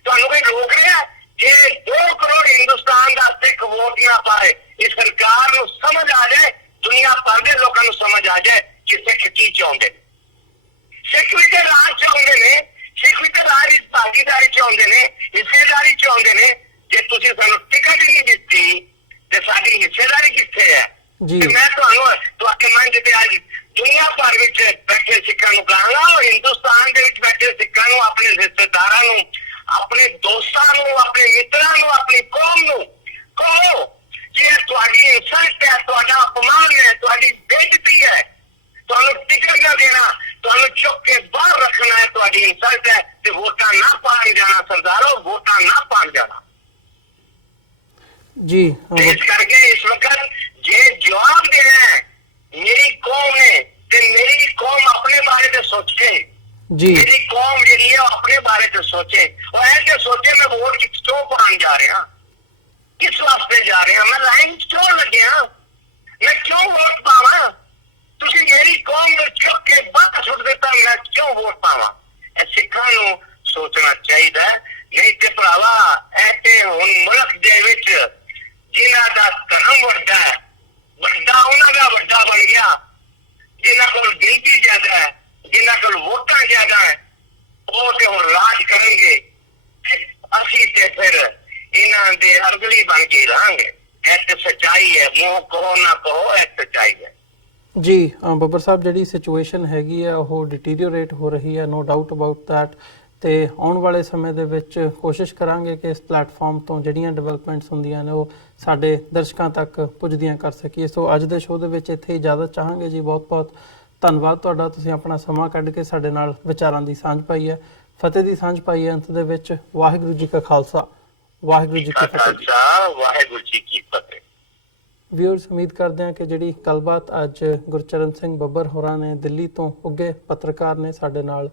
तुहानूं कोई रोक रहा जे 2 करोड़ हिंदुस्तान का सिख वोट ना पाए। इस सरकार नूं समझ आ जाए, दुनिया भर के लोगों नूं समझ आ जाए कि सिख की चाहुंदे। सिख भी तो राज चाहते ने, सिख भी तो राज भागीदारी चाहते ने, हिस्सेदारी चाहते ने। जे तुसीं सानूं टिकट ही नहीं दित्ती ते साडी हिस्सेदारी कित्थे है? जी। ते मैं तुहाडे मंच ते अज दुनिया भर विच बैठे सिखां नूं कहांगा, हिंदुस्तान दे विच बैठे सिखां नूं, अपने रिश्तेदारां नूं, अपने दोस्तां नूं, अपने मित्रां नूं, अपनी कौम नूं कहो कि ये तुहाडी इंसल्ट है, तुहाडा अपमान है, तुहाडी बेइज्जती है। ਤੁਹਾਨੂੰ ਟਿਕਟ ਨਾ ਦੇਣਾ, ਤੁਹਾਨੂੰ ਚੁੱਕ ਕੇ ਬਾਹਰ ਰੱਖਣਾ ਹੈ, ਤੁਹਾਡੀ ਇੰਸਲਟ ਹੈ ਤੇ ਵੋਟਾਂ ਨਾ ਪਾਣ ਜਾਣਾ ਸਰਦਾਰੋ, ਵੋਟਾਂ ਨਾ ਪਾਣ ਜਾਣਾ जी। ਇਸ ਕਰਕੇ ਇਸ ਵਕਤ ਜੇ ਜਵਾਬ ਦੇਣਾ ਹੈ ਮੇਰੀ ਕੌਮ ਨੇ ਤੇ ਮੇਰੀ ਕੌਮ ਆਪਣੇ ਬਾਰੇ ਤੇ ਸੋਚੇ जी। मेरी कौम ਜਿਹੜੀ ਹੈ ਆਪਣੇ ਬਾਰੇ ਤੇ ਸੋਚੇ। ਉਹ ਐਸੇ ਸੋਚੇ ਮੈਂ ਵੋਟ ਕਿਉਂ ਪਾਣ ਜਾ ਰਿਹਾ, ਕਿਸ ਵਾਸਤੇ ਜਾ ਰਿਹਾ, ਮੈਂ ਲਾਈਨ ਕਿਉਂ ਲੱਗਿਆ, ਮੈਂ ਕਿਉਂ ਵੋਟ ਪਾਵਾਂ। ਤੁਸੀਂ ਮੇਰੀ ਕੌਮ ਨੂੰ ਚੁੱਕ ਕੇ ਬਾਹਰ ਸੁੱਟ ਦਿੱਤਾ, ਮੈਂ ਕਿਉਂ ਵੋਟ ਪਾਵਾਂ। ਇਹ ਸਿੱਖਾਂ ਨੂੰ ਸੋਚਣਾ ਚਾਹੀਦਾ। ਨਹੀਂ ਤੇ ਭਰਾਵਾ ਇਹ ਤੇ ਹੁਣ ਮੁਲਕ ਦੇ ਵਿੱਚ ਜਿਨ੍ਹਾਂ ਦਾ ਧਰਮ ਵੱਡਾ ਹੈ, ਵੱਡਾ ਉਹਨਾਂ ਦਾ ਵੱਡਾ ਬਣ ਗਿਆ, ਜਿਨ੍ਹਾਂ ਕੋਲ ਗਿਣਤੀ ਜ਼ਿਆਦਾ ਹੈ, ਜਿਨ੍ਹਾਂ ਕੋਲ ਵੋਟਾਂ ਜ਼ਿਆਦਾ ਹੈ, ਉਹ ਤੇ ਹੁਣ ਰਾਜ ਕਰਨਗੇ। ਅਸੀਂ ਤੇ ਫਿਰ ਇਹਨਾਂ ਦੇ ਅਰਗਲੀ ਬਣ ਕੇ ਰਹਾਂਗੇ। ਇਹ ਤੇ ਸੱਚਾਈ ਹੈ, ਮੂੰਹ ਕਹੋ ਨਾ ਕਹੋ, ਇਹ ਸੱਚਾਈ ਹੈ। ਜੀ ਬੱਬਰ ਸਾਹਿਬ, ਜਿਹੜੀ ਸਿਚੁਏਸ਼ਨ ਹੈਗੀ ਆ ਉਹ ਡਿਟੀਰੀਓਰੇਟ ਹੋ ਰਹੀ ਹੈ, ਨੋ ਡਾਊਟ ਅਬਾਊਟ ਦੈਟ। ਤੇ ਆਉਣ ਵਾਲੇ ਸਮੇਂ ਦੇ ਵਿੱਚ ਕੋਸ਼ਿਸ਼ ਕਰਾਂਗੇ ਕਿ ਇਸ ਪਲੇਟਫਾਰਮ ਤੋਂ ਜਿਹੜੀਆਂ ਡਿਵੈਲਪਮੈਂਟਸ ਹੁੰਦੀਆਂ ਨੇ ਉਹ ਸਾਡੇ ਦਰਸ਼ਕਾਂ ਤੱਕ ਪੁੱਜਦੀਆਂ ਕਰ ਸਕੀਏ। ਸੋ ਅੱਜ ਦੇ ਸ਼ੋਅ ਦੇ ਵਿੱਚ ਇੱਥੇ ਇਜਾਜ਼ਤ ਚਾਹਾਂਗੇ ਜੀ। ਬਹੁਤ ਬਹੁਤ ਧੰਨਵਾਦ ਤੁਹਾਡਾ, ਤੁਸੀਂ ਆਪਣਾ ਸਮਾਂ ਕੱਢ ਕੇ ਸਾਡੇ ਨਾਲ ਵਿਚਾਰਾਂ ਦੀ ਸਾਂਝ ਪਾਈ ਹੈ, ਫਤਿਹ ਦੀ ਸਾਂਝ ਪਾਈ ਹੈ। ਅੰਤ ਦੇ ਵਿੱਚ ਵਾਹਿਗੁਰੂ ਜੀ ਕਾ ਖਾਲਸਾ, ਵਾਹਿਗੁਰੂ ਜੀ ਕੀ ਫਤਿਹ। ਵਾਹਿਗੁਰੂ ਜੀ ਕੀ ਫਤਿਹ। ਵਿਊਅਰਸ, ਉਮੀਦ ਕਰਦੇ ਹਾਂ ਕਿ ਜਿਹੜੀ ਗੱਲਬਾਤ ਅੱਜ ਗੁਰਚਰਨ ਸਿੰਘ ਬੱਬਰ ਹੋਰਾਂ ਨੇ, ਦਿੱਲੀ ਤੋਂ ਉੱਗੇ ਪੱਤਰਕਾਰ ਨੇ, ਸਾਡੇ ਨਾਲ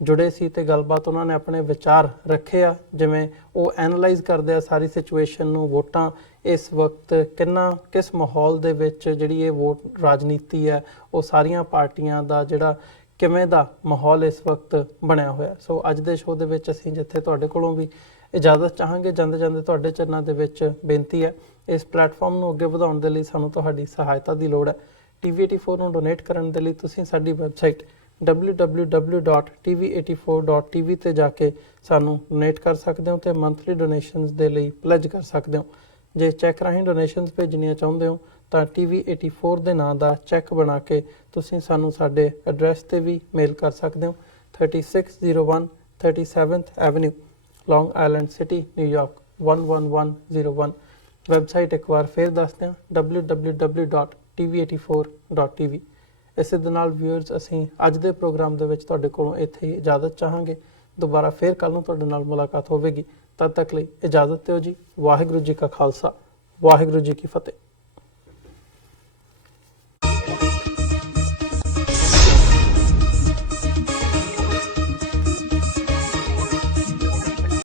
ਜੁੜੇ ਸੀ ਤੇ ਗੱਲਬਾਤ ਉਹਨਾਂ ਨੇ ਆਪਣੇ ਵਿਚਾਰ ਰੱਖੇ ਆ, ਜਿਵੇਂ ਉਹ ਐਨਾਲਾਈਜ਼ ਕਰਦੇ ਆ ਸਾਰੀ ਸਿਚੁਏਸ਼ਨ ਨੂੰ, ਵੋਟਾਂ ਇਸ ਵਕਤ ਕਿਸ ਮਾਹੌਲ ਦੇ ਵਿੱਚ ਜਿਹੜੀ ਇਹ ਵੋਟ ਰਾਜਨੀਤੀ ਹੈ ਉਹ ਸਾਰੀਆਂ ਪਾਰਟੀਆਂ ਦਾ ਜਿਹੜਾ ਕਿਵੇਂ ਦਾ ਮਾਹੌਲ ਇਸ ਵਕਤ ਬਣਿਆ ਹੋਇਆ। ਸੋ ਅੱਜ ਦੇ ਸ਼ੋਅ ਦੇ ਵਿੱਚ ਅਸੀਂ ਜਿੱਥੇ ਤੁਹਾਡੇ ਕੋਲੋਂ ਵੀ ਇਜਾਜ਼ਤ ਚਾਹਾਂਗੇ। ਜਾਂਦੇ ਜਾਂਦੇ ਤੁਹਾਡੇ ਚਰਨਾਂ ਦੇ ਵਿੱਚ ਬੇਨਤੀ ਹੈ, ਇਸ ਪਲੇਟਫਾਰਮ ਨੂੰ ਅੱਗੇ ਵਧਾਉਣ ਦੇ ਲਈ ਸਾਨੂੰ ਤੁਹਾਡੀ ਸਹਾਇਤਾ ਦੀ ਲੋੜ ਹੈ। TV84 ਨੂੰ ਡੋਨੇਟ ਕਰਨ ਦੇ ਲਈ ਤੁਸੀਂ ਸਾਡੀ ਵੈਬਸਾਈਟ www.tv84.tv ਤੇ ਜਾ ਕੇ ਸਾਨੂੰ ਡੋਨੇਟ ਕਰ ਸਕਦੇ ਹੋ ਤੇ ਮੰਥਲੀ ਡੋਨੇਸ਼ਨਸ ਦੇ ਲਈ ਪਲੇਜ ਕਰ ਸਕਦੇ ਹੋ। ਜੇ ਚੈੱਕ ਰਾਹੀਂ ਡੋਨੇਸ਼ਨਸ ਭੇਜਣੀਆਂ ਚਾਹੁੰਦੇ ਹੋ ਤਾਂ TV84 ਦੇ ਨਾਂ ਦਾ ਚੈੱਕ ਬਣਾ ਕੇ ਤੁਸੀਂ ਸਾਨੂੰ ਸਾਡੇ ਐਡਰੈਸ ਤੇ ਵੀ ਮੇਲ ਕਰ ਸਕਦੇ ਹੋ। 3601 37th ਐਵਨਿਊ, ਲੌਂਗ ਆਈਲੈਂਡ ਸਿਟੀ, ਨਿਊਯਾਰਕ 11101। ਵੈਬਸਾਈਟ ਇੱਕ ਵਾਰ ਫੇਰ ਦੱਸਦੇ ਹਾਂ, www.tv84.tv। ਇਸੇ ਦੇ ਨਾਲ ਵਿਊਅਰਸ, ਅਸੀਂ ਅੱਜ ਦੇ ਪ੍ਰੋਗਰਾਮ ਦੇ ਵਿੱਚ ਤੁਹਾਡੇ ਕੋਲੋਂ ਇੱਥੇ ਹੀ ਇਜਾਜ਼ਤ ਚਾਹਾਂਗੇ। ਦੁਬਾਰਾ ਫੇਰ ਕੱਲ ਨੂੰ ਤੁਹਾਡੇ ਨਾਲ ਮੁਲਾਕਾਤ ਹੋਵੇਗੀ। ਤਦ ਤੱਕ ਲਈ ਇਜਾਜ਼ਤ ਦਿਓ ਜੀ। ਵਾਹਿਗੁਰੂ ਜੀ ਕਾ ਖਾਲਸਾ, ਵਾਹਿਗੁਰੂ ਜੀ ਕੀ ਫਤਿਹ।